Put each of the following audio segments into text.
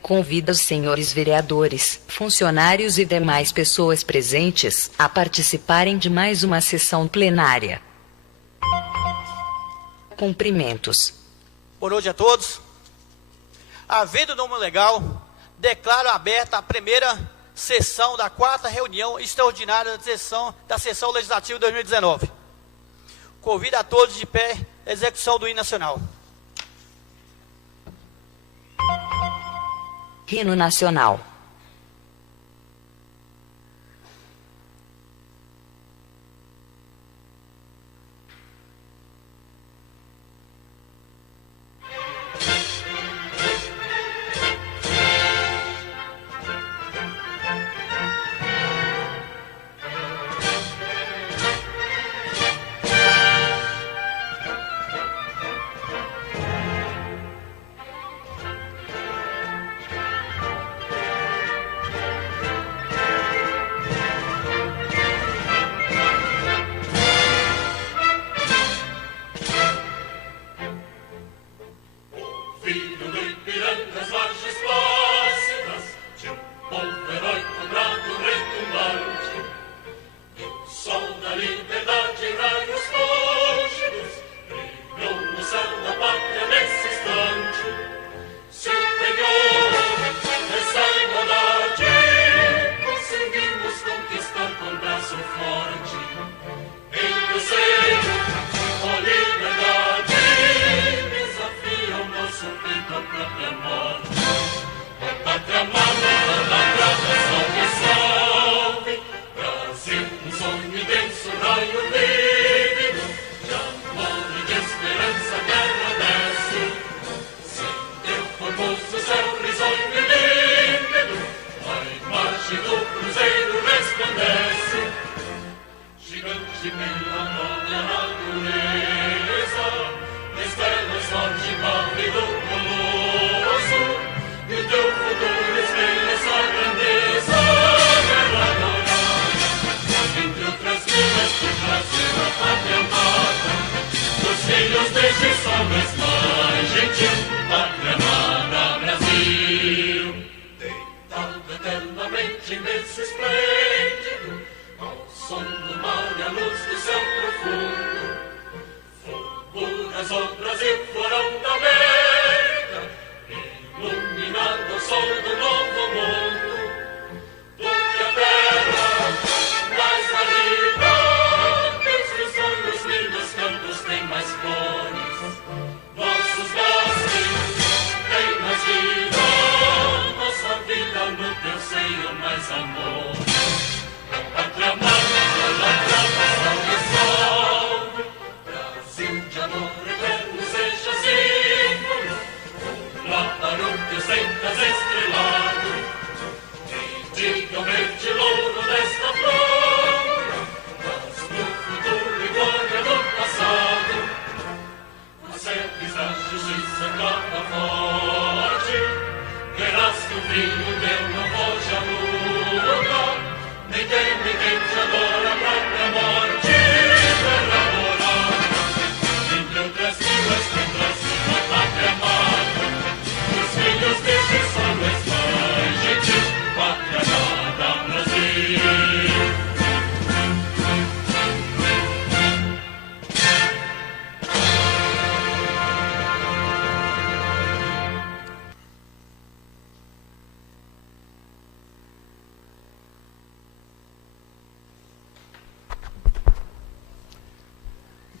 Convida os senhores vereadores, funcionários e demais pessoas presentes a participarem de mais uma sessão plenária. Cumprimentos. Boa noite a todos. Havendo o número legal, declaro aberta a primeira sessão da 4ª reunião extraordinária da sessão legislativa 2019. Convido a todos de pé a execução do hino nacional. Hino nacional.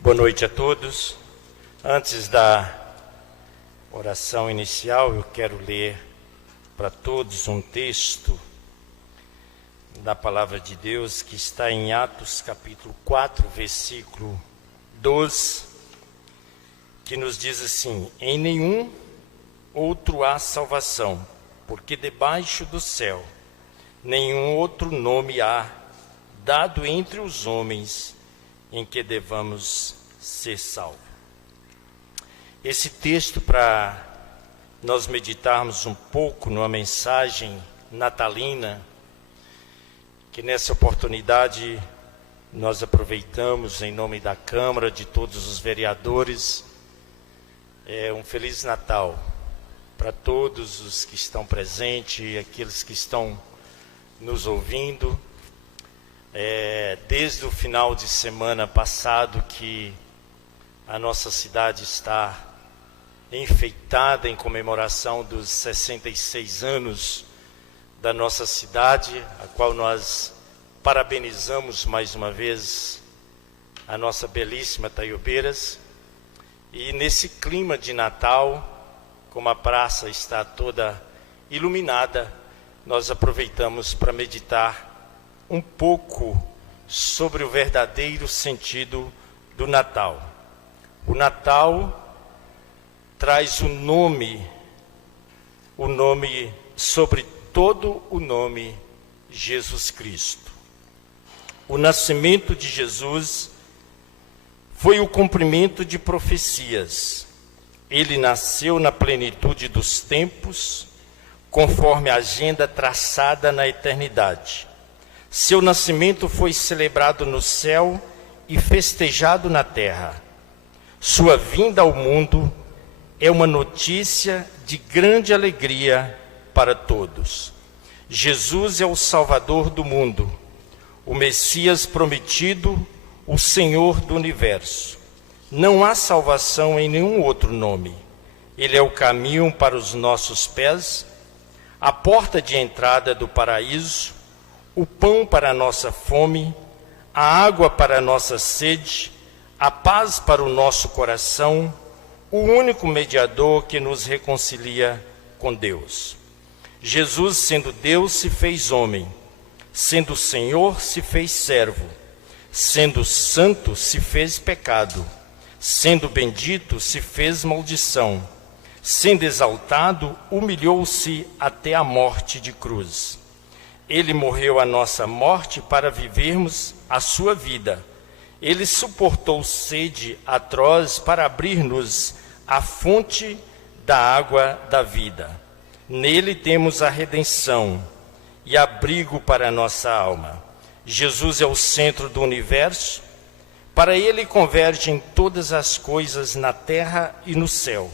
Boa noite a todos. Antes da oração inicial, eu quero ler para todos um texto da Palavra de Deus que está em Atos capítulo 4, versículo 12, que nos diz assim: em nenhum outro há salvação, porque debaixo do céu nenhum outro nome há dado entre os homens em que devamos ser salvos. Esse texto, para nós meditarmos um pouco numa mensagem natalina, que nessa oportunidade nós aproveitamos em nome da Câmara, de todos os vereadores, um Feliz Natal para todos os que estão presentes e aqueles que estão nos ouvindo. Desde o final de semana passado que a nossa cidade está enfeitada em comemoração dos 66 anos da nossa cidade, a qual nós parabenizamos mais uma vez a nossa belíssima Taiobeiras. E nesse clima de Natal, como a praça está toda iluminada, nós aproveitamos para meditar um pouco sobre o verdadeiro sentido do Natal. O Natal traz o nome sobre todo o nome, Jesus Cristo. O nascimento de Jesus foi o cumprimento de profecias. Ele nasceu na plenitude dos tempos, conforme a agenda traçada na eternidade. Seu nascimento foi celebrado no céu e festejado na terra. Sua vinda ao mundo é uma notícia de grande alegria para todos. Jesus é o Salvador do mundo, o Messias prometido, o Senhor do universo. Não há salvação em nenhum outro nome. Ele é o caminho para os nossos pés, a porta de entrada do paraíso, o pão para a nossa fome, a água para a nossa sede, a paz para o nosso coração, o único mediador que nos reconcilia com Deus. Jesus, sendo Deus, se fez homem, sendo Senhor, se fez servo, sendo santo, se fez pecado, sendo bendito, se fez maldição, sendo exaltado, humilhou-se até a morte de cruz. Ele morreu a nossa morte para vivermos a sua vida. Ele suportou sede atroz para abrir-nos a fonte da água da vida. Nele temos a redenção e abrigo para a nossa alma. Jesus é o centro do universo. Para ele convergem todas as coisas na terra e no céu.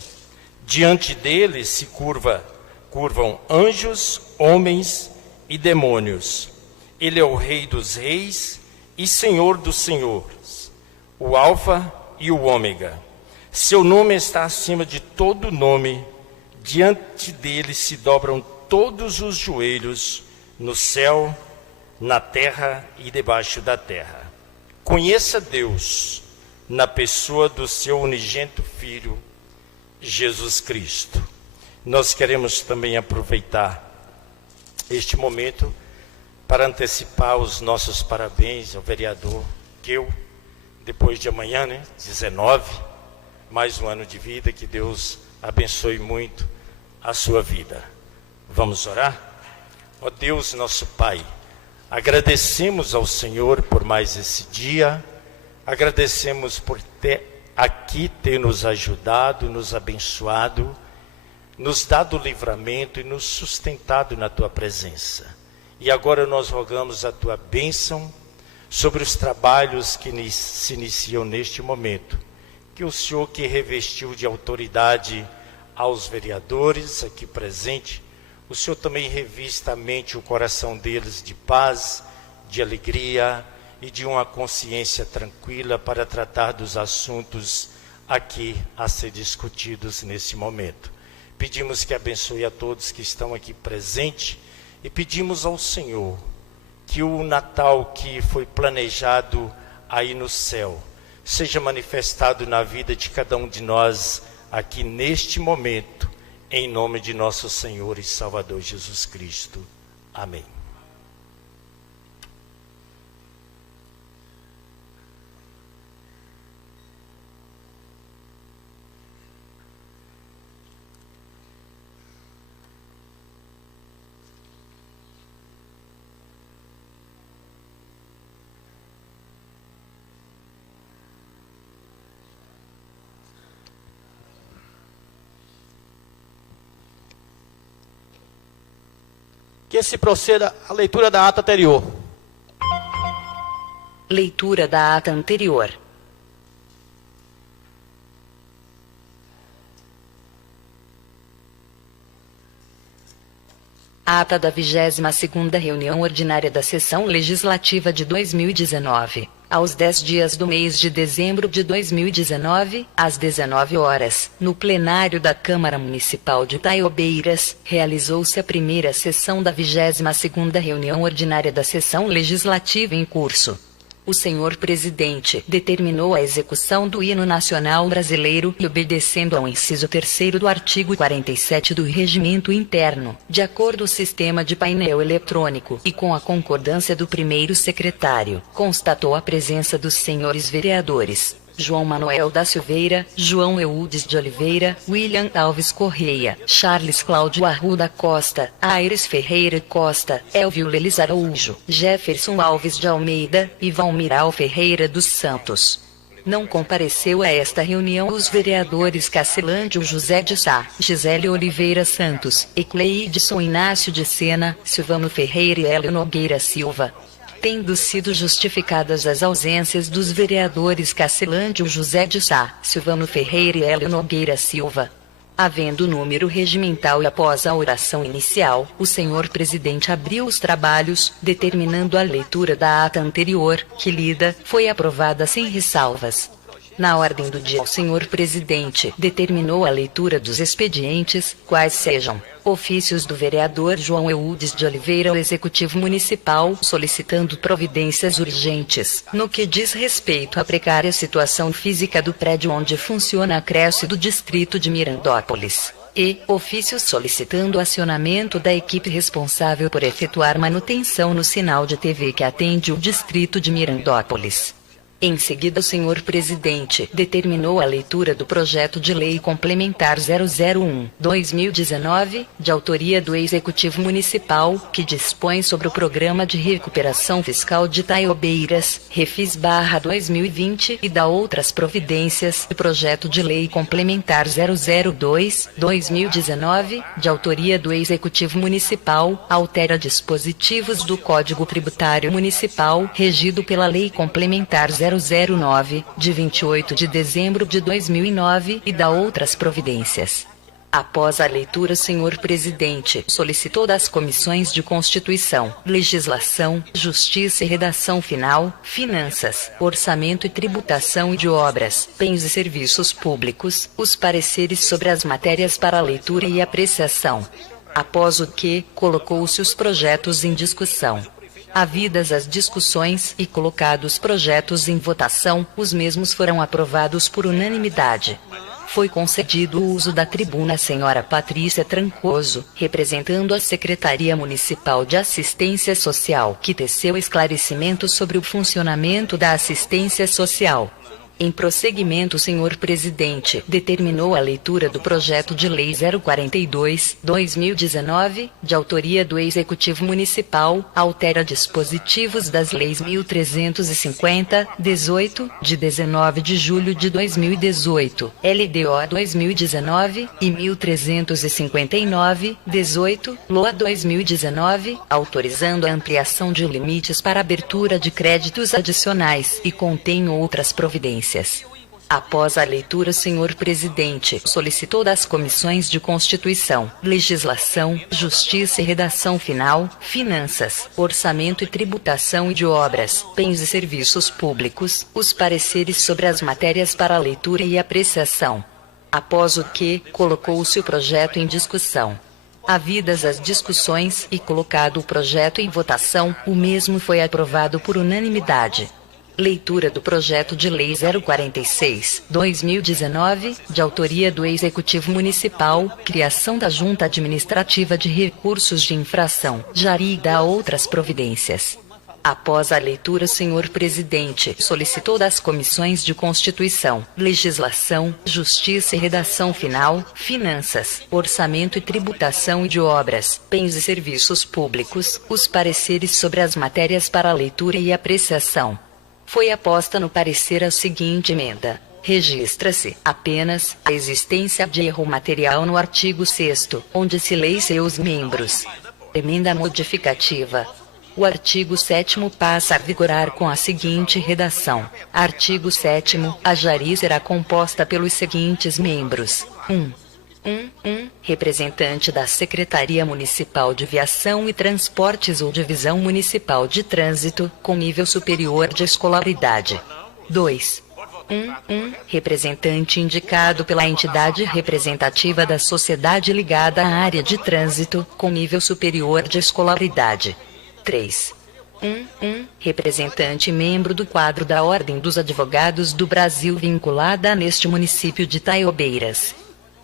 Diante dele se curvam anjos, homens e demônios. Ele é o Rei dos reis e Senhor dos senhores, o Alfa e o Ômega. Seu nome está acima de todo nome. Diante dele se dobram todos os joelhos, no céu, na terra e debaixo da terra. Conheça Deus na pessoa do seu unigênito Filho, Jesus Cristo. Nós queremos também aproveitar este momento para antecipar os nossos parabéns ao vereador Keu, depois de amanhã, 19, mais um ano de vida. Que Deus abençoe muito a sua vida. Vamos orar? Ó Deus, nosso Pai, agradecemos ao Senhor por mais esse dia, agradecemos por ter nos ajudado, nos abençoado, nos dado livramento e nos sustentado na Tua presença. E agora nós rogamos a Tua bênção sobre os trabalhos que se iniciam neste momento. Que o Senhor, que revestiu de autoridade aos vereadores aqui presentes, o Senhor também revista a mente e o coração deles de paz, de alegria e de uma consciência tranquila para tratar dos assuntos aqui a ser discutidos nesse momento. Pedimos que abençoe a todos que estão aqui presentes e pedimos ao Senhor que o Natal que foi planejado aí no céu seja manifestado na vida de cada um de nós aqui neste momento, em nome de nosso Senhor e Salvador Jesus Cristo. Amém. Que se proceda à leitura da ata anterior. Leitura da ata anterior. Ata da 22ª reunião ordinária da sessão legislativa de 2019. Aos 10 dias do mês de dezembro de 2019, às 19 horas, no plenário da Câmara Municipal de Taiobeiras, realizou-se a primeira sessão da 22ª reunião ordinária da sessão legislativa em curso. O senhor presidente determinou a execução do hino nacional brasileiro e obedecendo ao inciso 3º do artigo 47 do Regimento Interno, de acordo com o sistema de painel eletrônico e com a concordância do primeiro secretário, constatou a presença dos senhores vereadores João Manuel da Silveira, João Eudes de Oliveira, William Alves Correia, Charles Cláudio Arruda Costa, Aires Ferreira Costa, Elvio Lelis Araújo, Jefferson Alves de Almeida e Valmiral Ferreira dos Santos. Não compareceu a esta reunião os vereadores Cassilândio José de Sá, Gisele Oliveira Santos, Ecleidson Inácio de Sena, Silvano Ferreira e Hélio Nogueira Silva. Tendo sido justificadas as ausências dos vereadores Cassilândio José de Sá, Silvano Ferreira e Hélio Nogueira Silva. Havendo número regimental e após a oração inicial, o senhor presidente abriu os trabalhos, determinando a leitura da ata anterior, que lida, foi aprovada sem ressalvas. Na ordem do dia, o senhor presidente determinou a leitura dos expedientes, quais sejam: ofícios do vereador João Eudes de Oliveira ao Executivo Municipal solicitando providências urgentes no que diz respeito à precária situação física do prédio onde funciona a creche do distrito de Mirandópolis. E ofícios solicitando o acionamento da equipe responsável por efetuar manutenção no sinal de TV que atende o distrito de Mirandópolis. Em seguida, o senhor presidente determinou a leitura do projeto de lei complementar 001/2019, de autoria do Executivo Municipal, que dispõe sobre o Programa de Recuperação Fiscal de Taiobeiras, Refis/2020, e da outras providências, e projeto de lei complementar 002/2019, de autoria do Executivo Municipal, altera dispositivos do Código Tributário Municipal, regido pela Lei Complementar 009, de 28 de dezembro de 2009, e da outras providências. Após a leitura, o senhor presidente solicitou das comissões de Constituição, Legislação, Justiça e Redação Final, Finanças, Orçamento e Tributação e de Obras, Bens e Serviços Públicos, os pareceres sobre as matérias para leitura e apreciação. Após o que, colocou-se os projetos em discussão. Havidas as discussões e colocados projetos em votação, os mesmos foram aprovados por unanimidade. Foi concedido o uso da tribuna à senhora Patrícia Trancoso, representando a Secretaria Municipal de Assistência Social, que teceu esclarecimentos sobre o funcionamento da assistência social. Em prosseguimento, o senhor presidente determinou a leitura do projeto de lei 042/2019, de autoria do Executivo Municipal, altera dispositivos das leis 1350/18, de 19 de julho de 2018, LDO 2019, e 1359/18, LOA 2019, autorizando a ampliação de limites para abertura de créditos adicionais e contém outras providências. Após a leitura, o senhor presidente solicitou das comissões de Constituição, Legislação, Justiça e Redação Final, Finanças, Orçamento e Tributação e de Obras, Bens e Serviços Públicos, os pareceres sobre as matérias para leitura e apreciação. Após o que, colocou-se o projeto em discussão. Havidas as discussões e colocado o projeto em votação, o mesmo foi aprovado por unanimidade. Leitura do projeto de lei 046/2019, de autoria do Executivo Municipal, criação da Junta Administrativa de Recursos de Infração, Jari e da outras providências. Após a leitura, o senhor presidente solicitou das comissões de Constituição, Legislação, Justiça e Redação Final, Finanças, Orçamento e Tributação e de Obras, Bens e Serviços Públicos, os pareceres sobre as matérias para leitura e apreciação. Foi aposta no parecer a seguinte emenda: registra-se apenas a existência de erro material no artigo 6º, onde se lê seus membros. Emenda modificativa. O artigo 7º passa a vigorar com a seguinte redação: artigo 7º, a Jari será composta pelos seguintes membros: 1. Representante da Secretaria Municipal de Viação e Transportes ou Divisão Municipal de Trânsito, com nível superior de escolaridade. 2. Representante indicado pela entidade representativa da sociedade ligada à área de trânsito, com nível superior de escolaridade. 3. Representante membro do quadro da Ordem dos Advogados do Brasil vinculada neste município de Taiobeiras.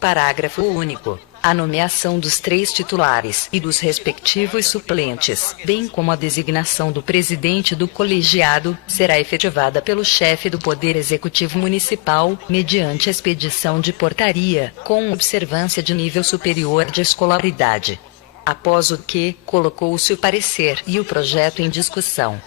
Parágrafo único. A nomeação dos 3 titulares e dos respectivos suplentes, bem como a designação do presidente do colegiado, será efetivada pelo chefe do Poder Executivo Municipal, mediante expedição de portaria, com observância de nível superior de escolaridade. Após o que, colocou-se o parecer e o projeto em discussão.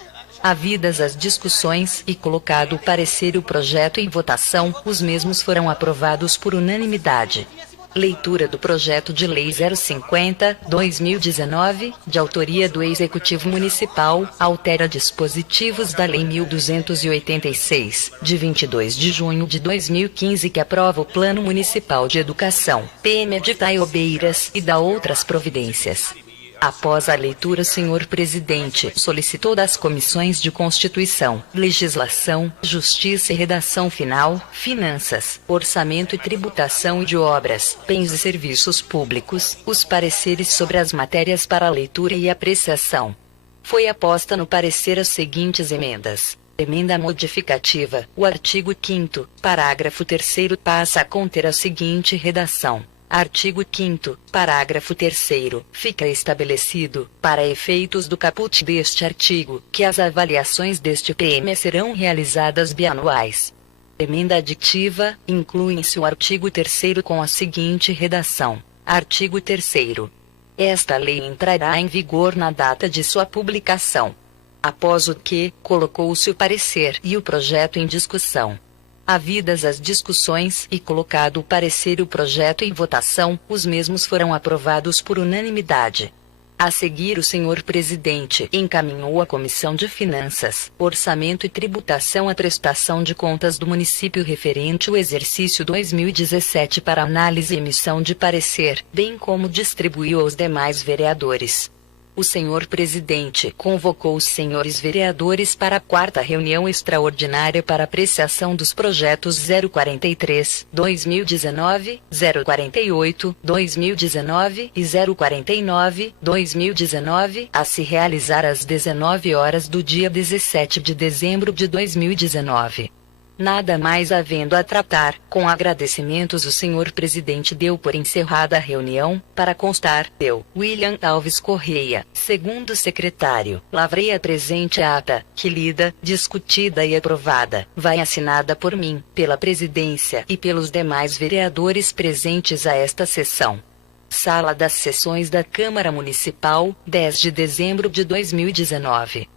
Havidas as discussões e colocado o parecer e o projeto em votação, os mesmos foram aprovados por unanimidade. Leitura do projeto de lei 050/2019, de autoria do Executivo Municipal, altera dispositivos da Lei 1286, de 22 de junho de 2015, que aprova o Plano Municipal de Educação, PM de Taiobeiras, e dá outras providências. Após a leitura, o senhor presidente solicitou das comissões de Constituição, Legislação, Justiça e Redação Final, Finanças, Orçamento e Tributação e de Obras, Bens e Serviços Públicos, os pareceres sobre as matérias para leitura e apreciação. Foi aposta no parecer as seguintes emendas. Emenda modificativa. O artigo 5º, parágrafo 3º passa a conter a seguinte redação. Artigo 5º, parágrafo 3º, fica estabelecido, para efeitos do caput deste artigo, que as avaliações deste PM serão realizadas bianuais. Emenda aditiva, inclui-se o artigo 3º com a seguinte redação. Artigo 3º. Esta lei entrará em vigor na data de sua publicação. Após o que, colocou-se o parecer e o projeto em discussão. Havidas as discussões e colocado o parecer e o projeto em votação, os mesmos foram aprovados por unanimidade. A seguir, o senhor presidente encaminhou à Comissão de Finanças, Orçamento e Tributação a prestação de contas do município referente ao exercício 2017 para análise e emissão de parecer, bem como distribuiu aos demais vereadores. O senhor presidente convocou os senhores vereadores para a 4ª reunião extraordinária para apreciação dos projetos 043, 2019, 048, 2019 e 049, 2019, a se realizar às 19 horas do dia 17 de dezembro de 2019. Nada mais havendo a tratar, com agradecimentos o senhor presidente deu por encerrada a reunião, para constar, eu, William Alves Correia, segundo secretário, lavrei a presente ata, que lida, discutida e aprovada, vai assinada por mim, pela presidência e pelos demais vereadores presentes a esta sessão. Sala das Sessões da Câmara Municipal, 10 de dezembro de 2019.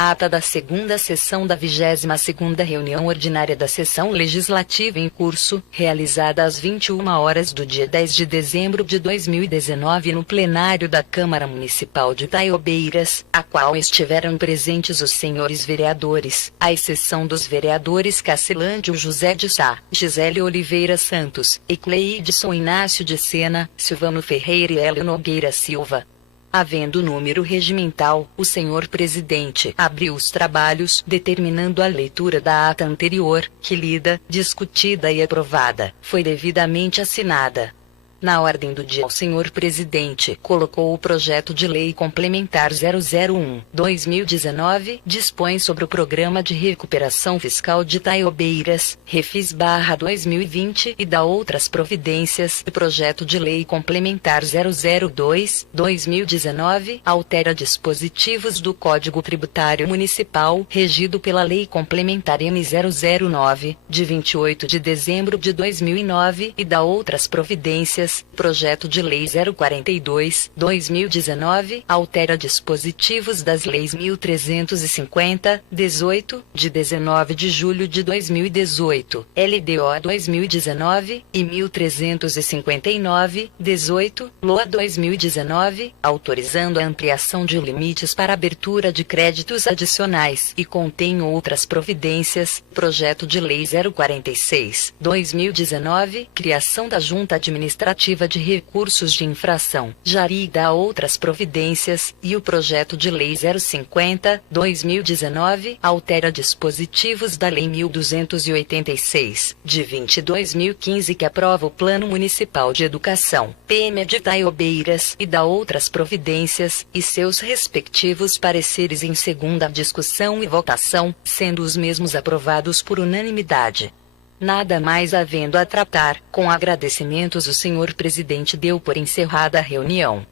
Ata da segunda sessão da 22ª reunião ordinária da sessão legislativa em curso, realizada às 21 horas do dia 10 de dezembro de 2019 no plenário da Câmara Municipal de Taiobeiras, a qual estiveram presentes os senhores vereadores, à exceção dos vereadores Cacilândio José de Sá, Gisele Oliveira Santos, Ecleidson Inácio de Sena, Silvano Ferreira e Hélio Nogueira Silva. Havendo número regimental, o senhor presidente abriu os trabalhos, determinando a leitura da ata anterior, que lida, discutida e aprovada, foi devidamente assinada. Na ordem do dia, o senhor presidente colocou o projeto de lei complementar 001/2019, dispõe sobre o Programa de Recuperação Fiscal de Taiobeiras, Refis/2020 e dá outras providências. O projeto de lei complementar 002/2019 altera dispositivos do Código Tributário Municipal, regido pela Lei Complementar M009, de 28 de dezembro de 2009 e dá outras providências. Projeto de Lei 042/2019 altera dispositivos das leis 1350/18, de 19 de julho de 2018, LDO 2019, e 1359/18, LOA 2019, autorizando a ampliação de limites para abertura de créditos adicionais e contém outras providências. Projeto de Lei 046/2019, criação da Junta Administrativa legislativa de recursos de infração, jarida a outras providências, e o projeto de lei 050/2019 altera dispositivos da Lei 1286, de 2015 que aprova o Plano Municipal de Educação, PM de Itaiobeiras, e da outras providências, e seus respectivos pareceres em segunda discussão e votação, sendo os mesmos aprovados por unanimidade. Nada mais havendo a tratar, com agradecimentos o senhor presidente deu por encerrada a reunião.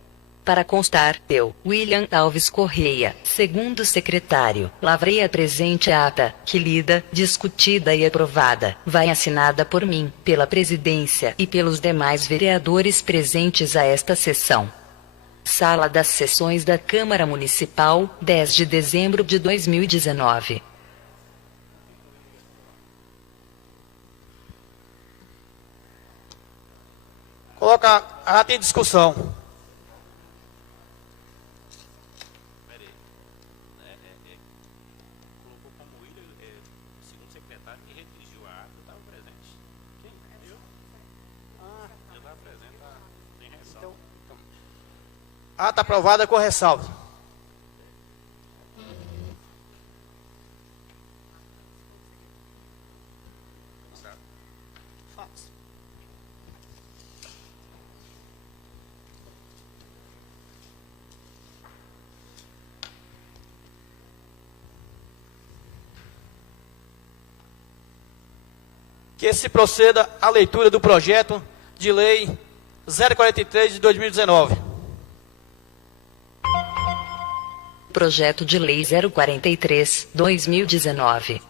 Para constar, eu, William Alves Correia, segundo secretário, lavrei a presente ata, que lida, discutida e aprovada, vai assinada por mim, pela presidência e pelos demais vereadores presentes a esta sessão. Sala das Sessões da Câmara Municipal, 10 de dezembro de 2019. Coloca a ata em discussão. Colocou como William, segundo secretário, que redigiu a ata, estava presente. Quem? Eu? Eu estava presente, sem ressalva. Ata aprovada com ressalva. Que se proceda à leitura do projeto de lei 043 de 2019. Projeto de lei 043/2019.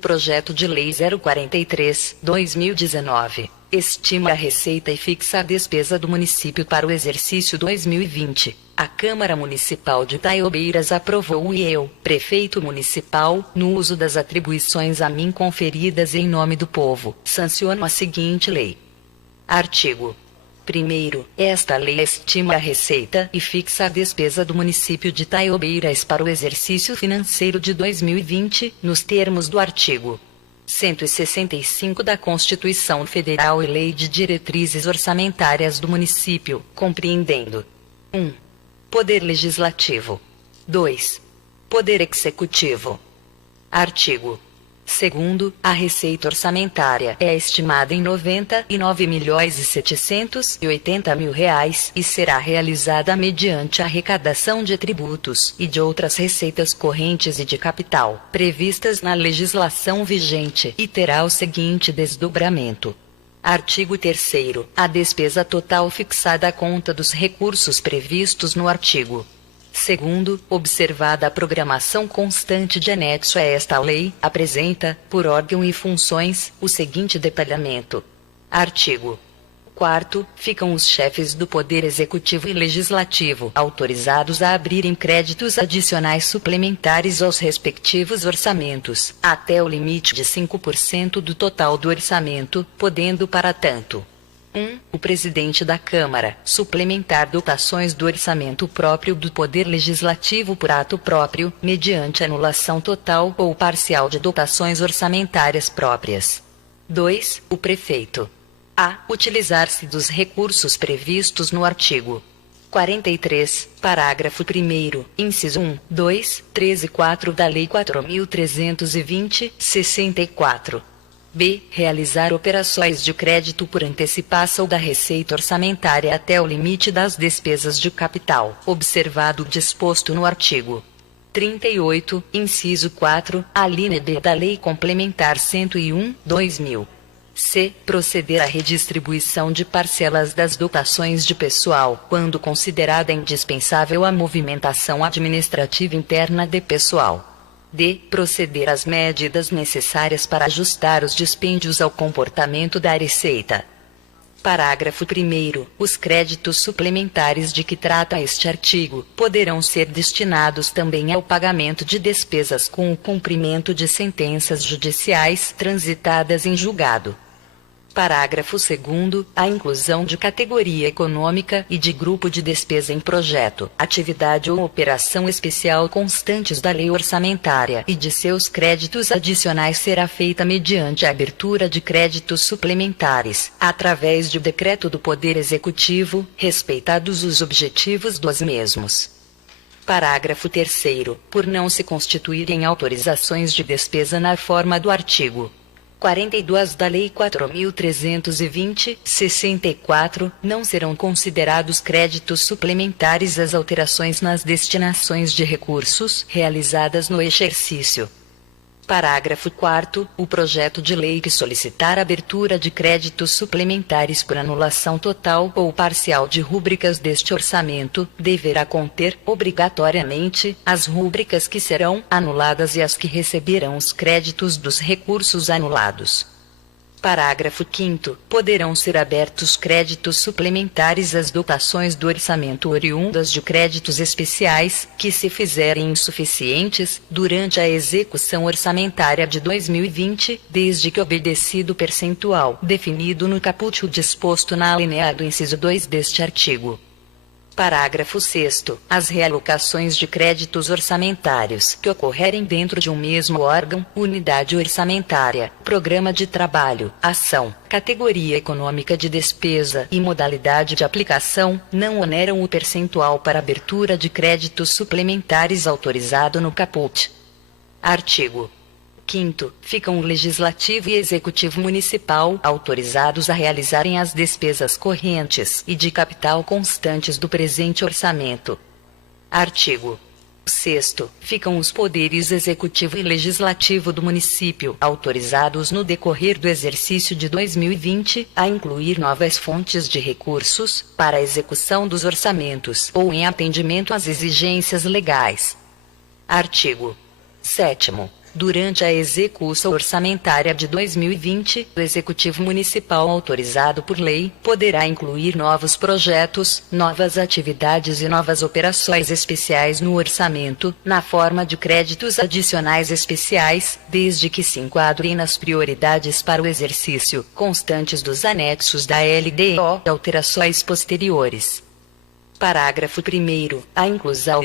Projeto de lei 043/2019. Estima a receita e fixa a despesa do município para o exercício 2020. A Câmara Municipal de Itaiobeiras aprovou e eu, prefeito municipal, no uso das atribuições a mim conferidas em nome do povo, sanciono a seguinte lei. Artigo 1º. Esta lei estima a receita e fixa a despesa do município de Itaiobeiras para o exercício financeiro de 2020, nos termos do artigo 165 da Constituição Federal e Lei de Diretrizes Orçamentárias do Município, compreendendo 1. Poder Legislativo. 2. Poder Executivo. Artigo 2º, a receita orçamentária é estimada em R$ 99.780.000 e será realizada mediante a arrecadação de tributos e de outras receitas correntes e de capital, previstas na legislação vigente, e terá o seguinte desdobramento. Artigo 3º. A despesa total fixada à conta dos recursos previstos no artigo 2º, observada a programação constante de anexo a esta lei, apresenta, por órgão e funções, o seguinte detalhamento. Artigo 4º. Ficam os chefes do Poder Executivo e Legislativo autorizados a abrirem créditos adicionais suplementares aos respectivos orçamentos, até o limite de 5% do total do orçamento, podendo para tanto 1. O presidente da Câmara suplementar dotações do orçamento próprio do Poder Legislativo por ato próprio, mediante anulação total ou parcial de dotações orçamentárias próprias. 2. O prefeito. A. Utilizar-se dos recursos previstos no artigo 43, parágrafo 1º, inciso 1, 2, 3 e 4 da Lei 4.320/64. B. Realizar operações de crédito por antecipação da receita orçamentária até o limite das despesas de capital, observado o disposto no artigo 38, inciso 4, alínea B da Lei Complementar 101/2000. C. Proceder à redistribuição de parcelas das dotações de pessoal, quando considerada indispensável a movimentação administrativa interna de pessoal. D. Proceder às medidas necessárias para ajustar os dispêndios ao comportamento da receita. Parágrafo 1º. Os créditos suplementares de que trata este artigo poderão ser destinados também ao pagamento de despesas com o cumprimento de sentenças judiciais transitadas em julgado. Parágrafo 2º. A inclusão de categoria econômica e de grupo de despesa em projeto, atividade ou operação especial constantes da lei orçamentária e de seus créditos adicionais será feita mediante a abertura de créditos suplementares, através de decreto do Poder Executivo, respeitados os objetivos dos mesmos. Parágrafo 3º. Por não se constituírem autorizações de despesa na forma do artigo 42 da Lei 4.320/64, não serão considerados créditos suplementares as alterações nas destinações de recursos realizadas no exercício. Parágrafo 4º. O projeto de lei que solicitar abertura de créditos suplementares por anulação total ou parcial de rúbricas deste orçamento, deverá conter, obrigatoriamente, as rúbricas que serão anuladas e as que receberão os créditos dos recursos anulados. Parágrafo 5º. Poderão ser abertos créditos suplementares às dotações do orçamento oriundas de créditos especiais, que se fizerem insuficientes, durante a execução orçamentária de 2020, desde que obedecido o percentual definido no caput disposto na alínea do inciso 2 deste artigo. Parágrafo 6º. As realocações de créditos orçamentários que ocorrerem dentro de um mesmo órgão, unidade orçamentária, programa de trabalho, ação, categoria econômica de despesa e modalidade de aplicação, não oneram o percentual para abertura de créditos suplementares autorizado no caput. Artigo 5º. Ficam o Legislativo e Executivo Municipal autorizados a realizarem as despesas correntes e de capital constantes do presente orçamento. Artigo 6º. Ficam os poderes executivo e legislativo do município autorizados no decorrer do exercício de 2020 a incluir novas fontes de recursos para a execução dos orçamentos ou em atendimento às exigências legais. Artigo 7º. Durante a execução orçamentária de 2020, o Executivo Municipal autorizado por lei poderá incluir novos projetos, novas atividades e novas operações especiais no orçamento, na forma de créditos adicionais especiais, desde que se enquadrem nas prioridades para o exercício, constantes dos anexos da LDO e alterações posteriores. Parágrafo 1º. A inclusão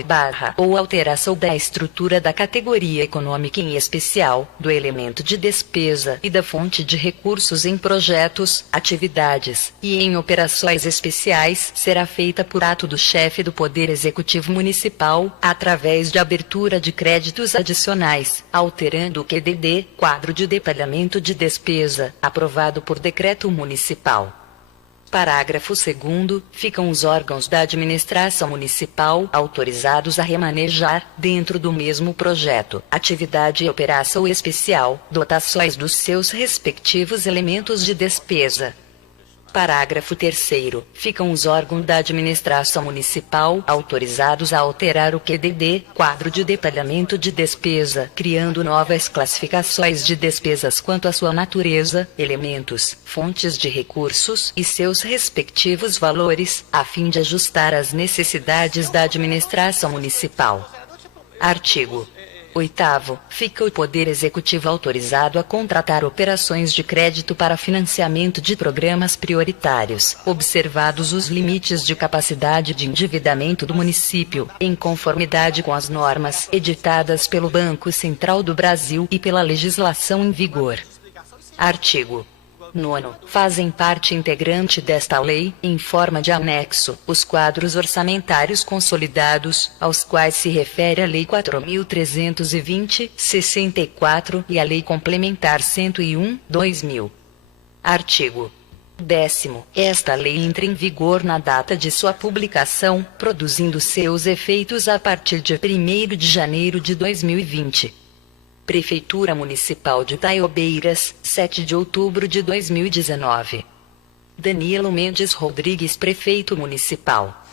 ou alteração da estrutura da categoria econômica em especial, do elemento de despesa e da fonte de recursos em projetos, atividades e em operações especiais será feita por ato do chefe do Poder Executivo Municipal, através de abertura de créditos adicionais, alterando o QDD, quadro de detalhamento de despesa, aprovado por decreto municipal. Parágrafo 2º. Ficam os órgãos da administração municipal autorizados a remanejar, dentro do mesmo projeto, atividade e operação especial, dotações dos seus respectivos elementos de despesa. Parágrafo 3º. Ficam os órgãos da administração municipal autorizados a alterar o QDD, quadro de detalhamento de despesa, criando novas classificações de despesas quanto à sua natureza, elementos, fontes de recursos e seus respectivos valores, a fim de ajustar às necessidades da administração municipal. Artigo 8º. Fica o Poder Executivo autorizado a contratar operações de crédito para financiamento de programas prioritários, observados os limites de capacidade de endividamento do município, em conformidade com as normas editadas pelo Banco Central do Brasil e pela legislação em vigor. Artigo 9º. Fazem parte integrante desta lei, em forma de anexo, os quadros orçamentários consolidados, aos quais se refere a Lei 4.320/64 e a Lei Complementar 101/2000. Artigo 10º. Esta lei entra em vigor na data de sua publicação, produzindo seus efeitos a partir de 1º de janeiro de 2020. Prefeitura Municipal de Taiobeiras, 7 de outubro de 2019. Danilo Mendes Rodrigues, Prefeito Municipal.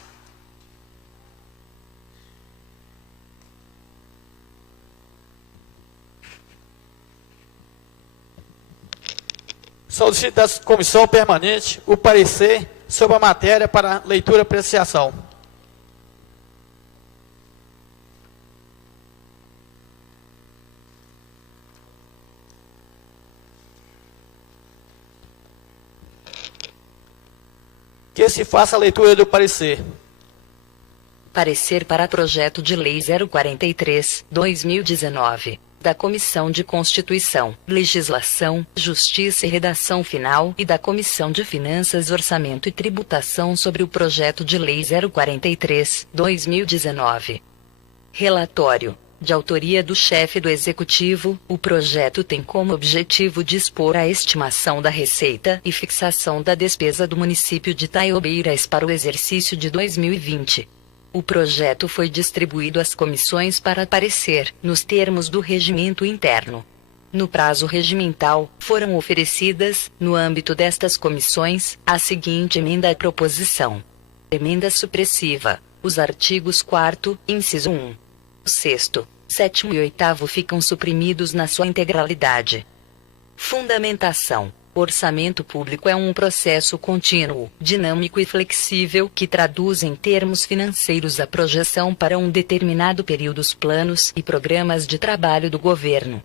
Solicito da Comissão Permanente o parecer sobre a matéria para leitura e apreciação. Que se faça a leitura do parecer. Parecer para projeto de lei 043/2019, da Comissão de Constituição, Legislação, Justiça e Redação Final e da Comissão de Finanças, Orçamento e Tributação sobre o projeto de lei 043/2019. Relatório. De autoria do chefe do Executivo, o projeto tem como objetivo dispor a estimação da receita e fixação da despesa do município de Taiobeiras para o exercício de 2020. O projeto foi distribuído às comissões para parecer, nos termos do regimento interno. No prazo regimental, foram oferecidas, no âmbito destas comissões, a seguinte emenda à proposição. Emenda supressiva. Os artigos 4º, inciso 1, 6º, 7º e 8º ficam suprimidos na sua integralidade. Fundamentação. O orçamento público é um processo contínuo, dinâmico e flexível que traduz em termos financeiros a projeção para um determinado período dos planos e programas de trabalho do governo.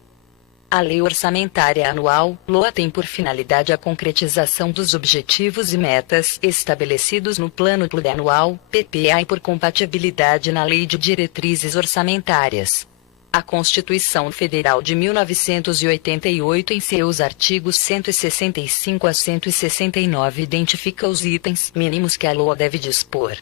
A Lei Orçamentária Anual, LOA, tem por finalidade a concretização dos objetivos e metas estabelecidos no Plano Plurianual, PPA, e por compatibilidade na Lei de Diretrizes Orçamentárias. A Constituição Federal de 1988, em seus artigos 165 a 169, identifica os itens mínimos que a LOA deve dispor.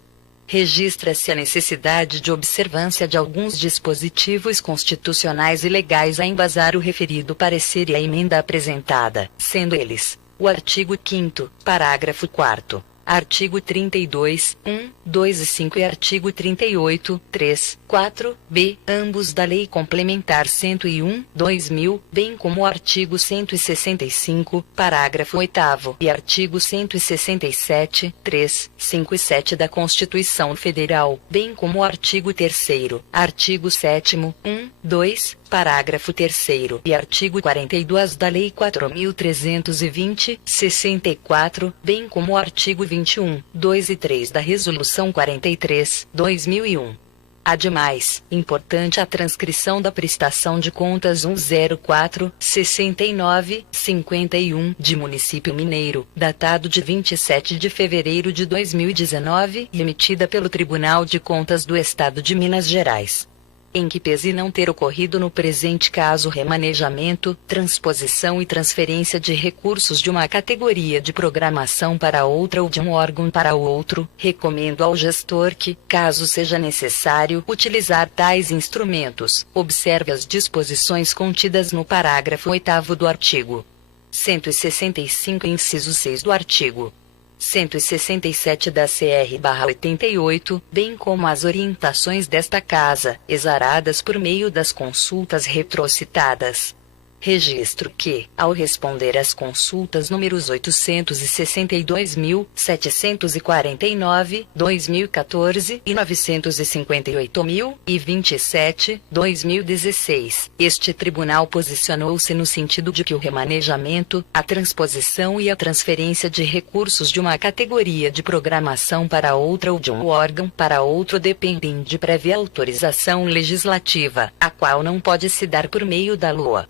Registra-se a necessidade de observância de alguns dispositivos constitucionais e legais a embasar o referido parecer e a emenda apresentada, sendo eles: o artigo 5º, parágrafo 4º, artigo 32, 1, 2 e 5 e artigo 38, 3, 4, b, ambos da Lei Complementar 101/2000, bem como o artigo 165, parágrafo 8º e artigo 167, 3, 5 e 7 da Constituição Federal, bem como o artigo 3º, artigo 7º, 1, 2, parágrafo 3º e artigo 42 da Lei 4.320, 64, bem como o artigo 21, 2 e 3 da Resolução 43/2001. Ademais, importante a transcrição da prestação de contas 104-69-51 de Município Mineiro, datado de 27 de fevereiro de 2019 e emitida pelo Tribunal de Contas do Estado de Minas Gerais. Em que pese não ter ocorrido no presente caso remanejamento, transposição e transferência de recursos de uma categoria de programação para outra ou de um órgão para o outro, recomendo ao gestor que, caso seja necessário utilizar tais instrumentos, observe as disposições contidas no parágrafo 8º do artigo 165, inciso 6 do artigo 167 da CR/88, bem como as orientações desta Casa, exaradas por meio das consultas retrocitadas. Registro que, ao responder às consultas números 862.749, 2014 e 958.027, 2016, este tribunal posicionou-se no sentido de que o remanejamento, a transposição e a transferência de recursos de uma categoria de programação para outra ou de um órgão para outro dependem de prévia autorização legislativa, a qual não pode se dar por meio da LOA.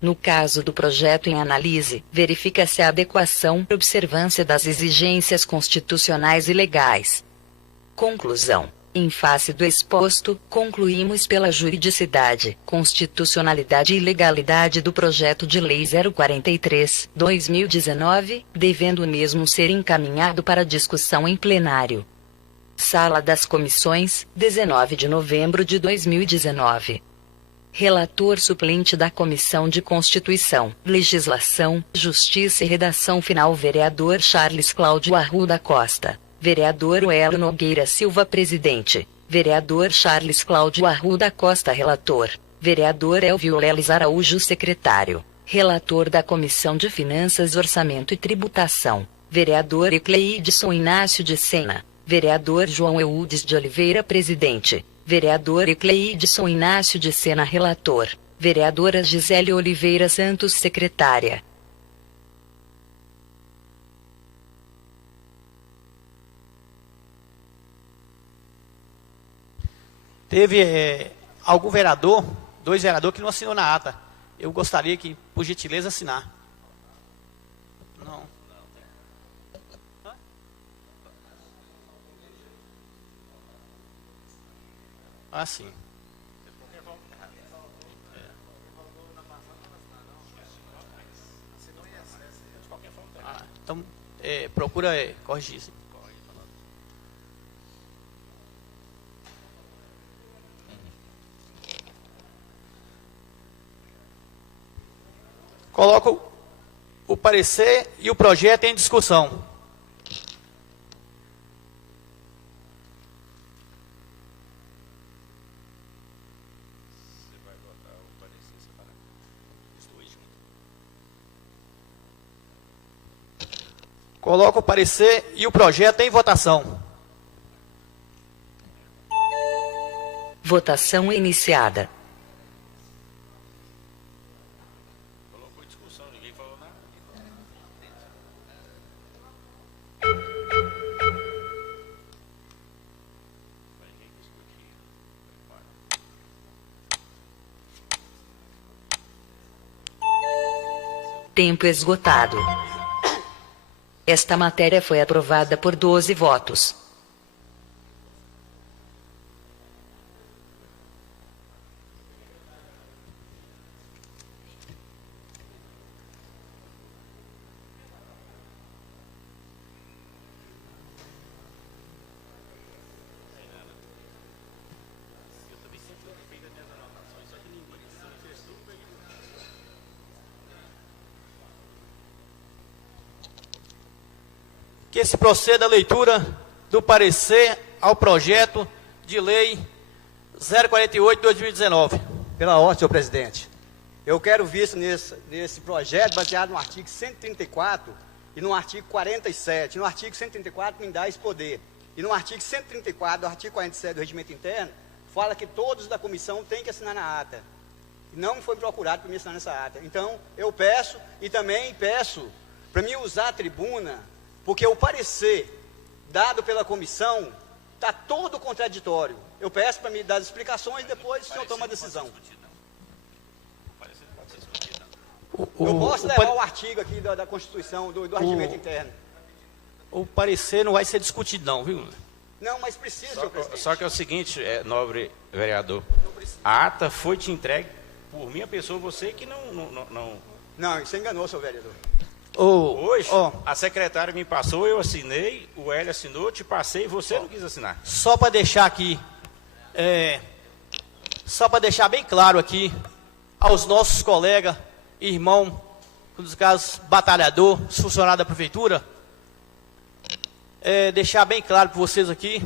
No caso do projeto em análise, verifica-se a adequação e observância das exigências constitucionais e legais. Conclusão. Em face do exposto, concluímos pela juridicidade, constitucionalidade e legalidade do projeto de lei 043/2019, devendo o mesmo ser encaminhado para discussão em plenário. Sala das Comissões, 19 de novembro de 2019. Relator suplente da Comissão de Constituição, Legislação, Justiça e Redação Final, vereador Charles Cláudio Arruda Costa. Vereador Uelo Nogueira Silva, presidente. Vereador Charles Cláudio Arruda Costa, relator. Vereador Elvio Leles Araújo, secretário. Relator da Comissão de Finanças, Orçamento e Tributação. Vereador Ecleidson Inácio de Sena. Vereador João Eudes de Oliveira, presidente. Vereador Ecleidson Inácio de Sena, relator. Vereadora Gisele Oliveira Santos, secretária. Teve algum vereador, 2 vereadores que não assinou na ata. Eu gostaria que, por gentileza, assinar. Não. Ah, sim. Então, procura corrigir isso. Coloco o parecer e o projeto em discussão. Coloco o parecer e o projeto em votação. Votação iniciada. Colocou discussão, ninguém falou nada. Tempo esgotado. Esta matéria foi aprovada por 12 votos. Que se proceda a leitura do parecer ao projeto de lei 048/2019. Pela ordem, senhor presidente. Eu quero visto nesse projeto baseado no artigo 134 e no artigo 47. No artigo 134 me dá esse poder. E no artigo 134 do artigo 47 do regimento interno, fala que todos da comissão têm que assinar na ata. Não foi procurado para me assinar nessa ata. Então, eu peço, e também peço para me usar a tribuna, porque o parecer dado pela comissão está todo contraditório. Eu peço para me dar as explicações e depois o senhor toma a decisão. Eu posso levar o artigo aqui da Constituição, do regimento interno. O parecer não vai ser discutido não, viu? Não, mas precisa, senhor presidente. Só que é o seguinte, nobre vereador, a ata foi te entregue por minha pessoa, você que não... Não, você enganou, senhor vereador. Hoje, a secretária me passou, eu assinei, o Hélio assinou, te passei, você não quis assinar. Só para deixar aqui, só para deixar bem claro aqui aos nossos colegas, irmão, nos casos batalhador, funcionário da prefeitura, deixar bem claro para vocês aqui,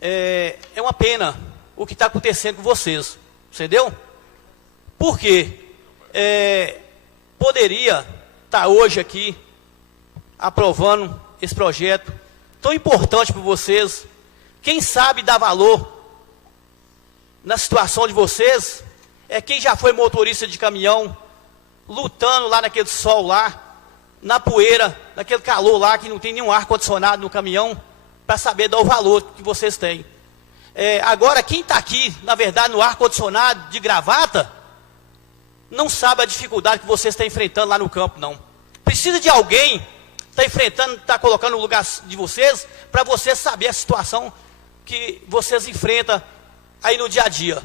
é uma pena o que está acontecendo com vocês, entendeu? Por quê? Poderia estar hoje aqui aprovando esse projeto tão importante para vocês. Quem sabe dar valor na situação de vocês é quem já foi motorista de caminhão, lutando lá naquele sol lá, na poeira, naquele calor lá, que não tem nenhum ar-condicionado no caminhão, para saber dar o valor que vocês têm. Agora, quem está aqui, na verdade, no ar-condicionado de gravata, não sabe a dificuldade que vocês estão enfrentando lá no campo, não. Precisa de alguém está enfrentando, está colocando no lugar de vocês, para vocês saber a situação que vocês enfrentam aí no dia a dia.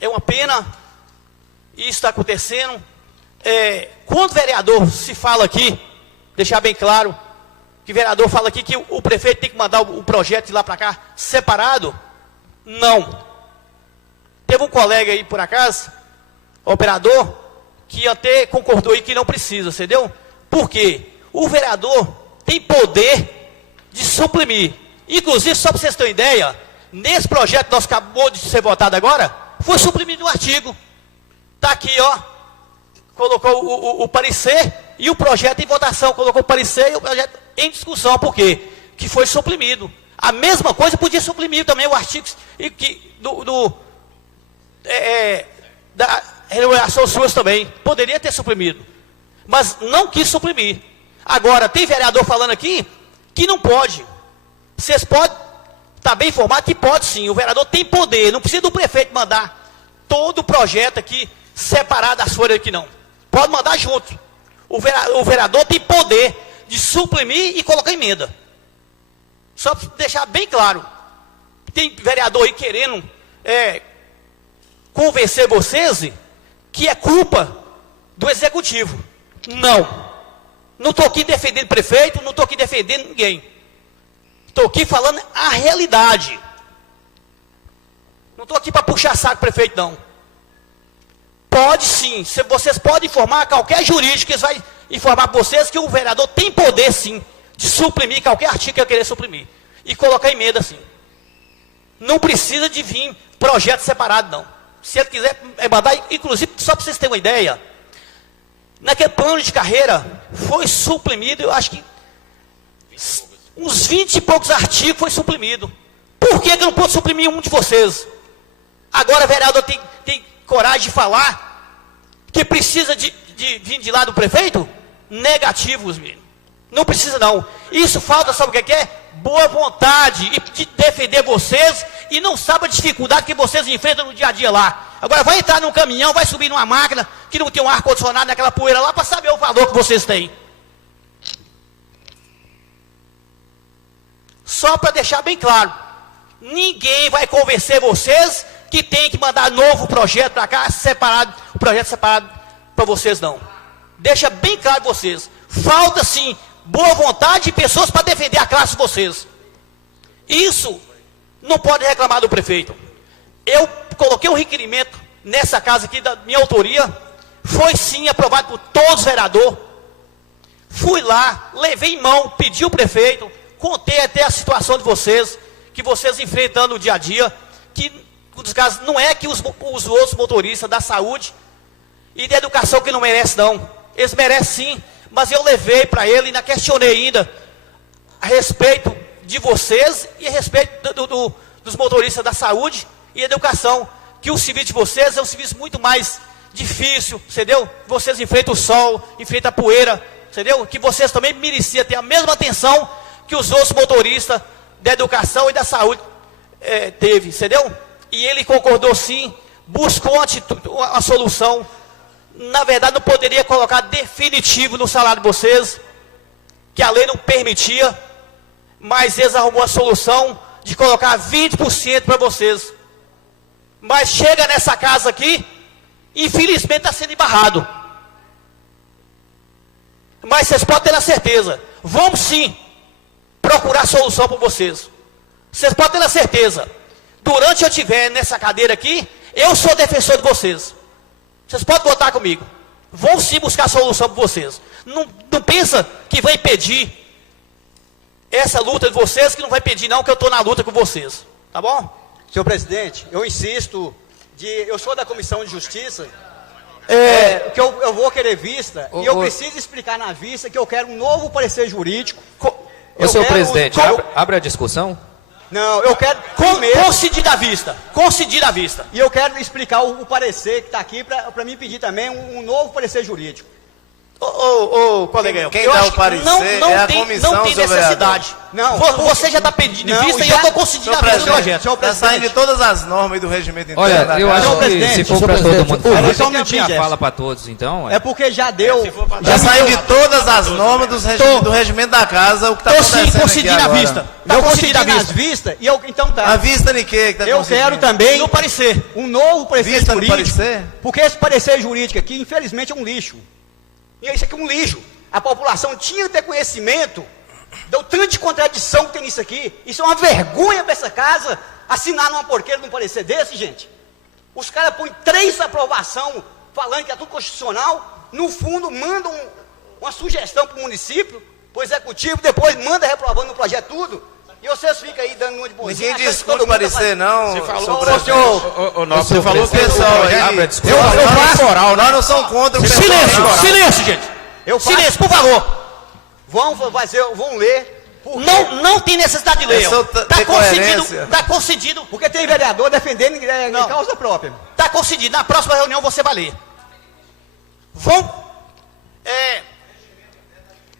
É uma pena, isso está acontecendo. Quando o vereador se fala aqui, deixar bem claro, que o vereador fala aqui que o prefeito tem que mandar o projeto de lá para cá separado, não. Teve um colega aí, por acaso, operador, que até concordou aí que não precisa, entendeu? Por quê? O vereador tem poder de suprimir. Inclusive, só para vocês terem ideia, nesse projeto que nós acabou de ser votado agora, foi suprimido um artigo. Está aqui, ó, colocou o parecer e o projeto em votação, colocou o parecer e o projeto em discussão. Por quê? Que foi suprimido. A mesma coisa podia suprimir também o artigo da remuneração suas também. Poderia ter suprimido, mas não quis suprimir. Agora, tem vereador falando aqui que não pode. Vocês podem estar bem informados que pode sim. O vereador tem poder. Não precisa do prefeito mandar todo o projeto aqui separado das folhas aqui, não. Pode mandar junto. O vereador tem poder de suprimir e colocar emenda. Só para deixar bem claro. tem vereador aí querendo convencer vocês que é culpa do executivo. Não estou aqui defendendo prefeito, não estou aqui defendendo ninguém. Estou aqui falando a realidade. Não estou aqui para puxar saco prefeito, não. Pode sim, vocês podem informar qualquer jurídico que vai informar para vocês que o vereador tem poder sim de suprimir qualquer artigo que eu querer suprimir. E colocar emenda sim. Não precisa de vir projeto separado, não. Se ele quiser mandar, inclusive, só para vocês terem uma ideia, naquele plano de carreira foi suprimido, eu acho que uns 20 e poucos artigos foi suprimido. Por que eu não posso suprimir um de vocês? Agora o vereador tem coragem de falar que precisa de vir de lá do prefeito? Negativos, menino. Não precisa não. Isso falta, sabe o que é? Boa vontade de defender vocês e não sabe a dificuldade que vocês enfrentam no dia a dia lá. Agora vai entrar num caminhão, vai subir numa máquina que não tem um ar-condicionado naquela poeira lá para saber o valor que vocês têm. Só para deixar bem claro, ninguém vai convencer vocês que tem que mandar novo projeto para cá, separado, o projeto separado para vocês não. Deixa bem claro para vocês. Falta sim boa vontade de pessoas para defender a classe de vocês. Isso não pode reclamar do prefeito. Eu coloquei um requerimento nessa casa aqui da minha autoria, foi sim aprovado por todos os vereadores. Fui lá, levei em mão, pedi ao prefeito, contei até a situação de vocês, que vocês enfrentando no dia a dia, que nos casos não é que os outros motoristas da saúde e da educação que não merecem não, eles merecem sim, mas eu levei para ele e ainda questionei ainda a respeito de vocês e a respeito dos motoristas da saúde e educação, que o serviço de vocês é um serviço muito mais difícil, entendeu? Vocês enfrentam o sol, enfrentam a poeira, entendeu? Que vocês também mereciam ter a mesma atenção que os outros motoristas da educação e da saúde teve, entendeu? E ele concordou sim, buscou uma solução. Na verdade não poderia colocar definitivo no salário de vocês, que a lei não permitia, mas eles arrumou a solução de colocar 20% para vocês. Mas chega nessa casa aqui, infelizmente está sendo embarrado. Mas vocês podem ter a certeza, vamos sim procurar solução para vocês. Vocês podem ter a certeza, durante eu estiver nessa cadeira aqui, eu sou defensor de vocês. Vocês podem votar comigo. Vou sim buscar solução para vocês. Não pensa que vai impedir essa luta de vocês, que não vai impedir não, que eu estou na luta com vocês. Tá bom? Senhor presidente, eu insisto, eu sou da Comissão de Justiça, que eu vou querer vista, e eu preciso explicar na vista que eu quero um novo parecer jurídico. Senhor presidente, abre a discussão. Não, eu quero concedida a vista. Concedida a vista. E eu quero explicar o parecer que está aqui para mim pedir também um novo parecer jurídico. Colega, quem dá o parecer é a comissão, não tem necessidade. Não, você já está pedindo vista e eu estou concedendo a vista do projeto. Está saindo de todas as normas e do regimento interno. Olha, eu acho que se for para todo mundo falar, só um tem que minutinho, abrir a fala para todos, então. É porque já deu. Já saiu de todas as normas do regimento da casa, o que está acontecendo aqui agora. Vista. Eu concedi as vistas e eu, então tá. A vista de quê? Que tá eu quero também no parecer um novo parecer vista jurídico. Parecer? Porque esse parecer jurídico aqui, infelizmente, é um lixo. E isso aqui é um lixo. A população tinha que ter conhecimento do tanto de contradição que tem nisso aqui. Isso é uma vergonha para essa casa assinar numa porqueira de um parecer desse, gente. Os caras põem 3 aprovação falando que é tudo constitucional. No fundo, mandam uma sugestão para o município, para o executivo, depois manda reprovando o projeto tudo. E vocês ficam aí dando uma de bonzinho. Ninguém discute o parecer, não. Você falou, você falou pessoal aí. Nós não somos contra o pessoal. Silêncio, gente. Silêncio, por favor. Vão ler. Não tem necessidade de ler. Está concedido. Porque tem vereador defendendo em causa própria. Está concedido. Na próxima reunião você vai ler.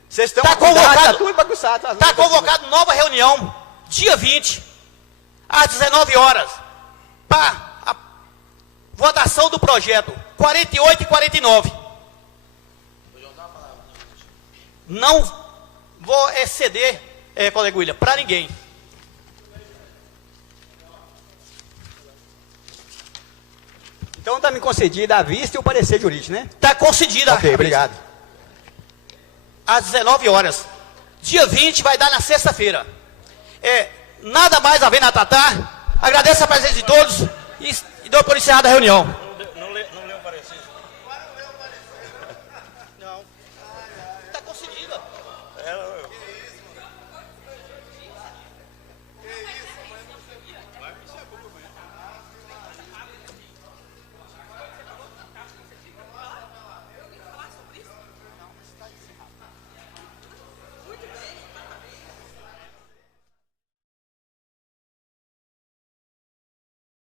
Vocês estão convocado. Está convocado nova reunião, dia 20, às 19 horas, para a votação do projeto 48 e 49. Não vou exceder, colega William, para ninguém. Então está me concedida a vista e o parecer jurídico, né? Está concedida. Ok, obrigado. Às 19 horas. Dia 20 vai dar na sexta-feira. Nada mais a ver na Tatá. Agradeço a presença de todos e dou por encerrada a reunião.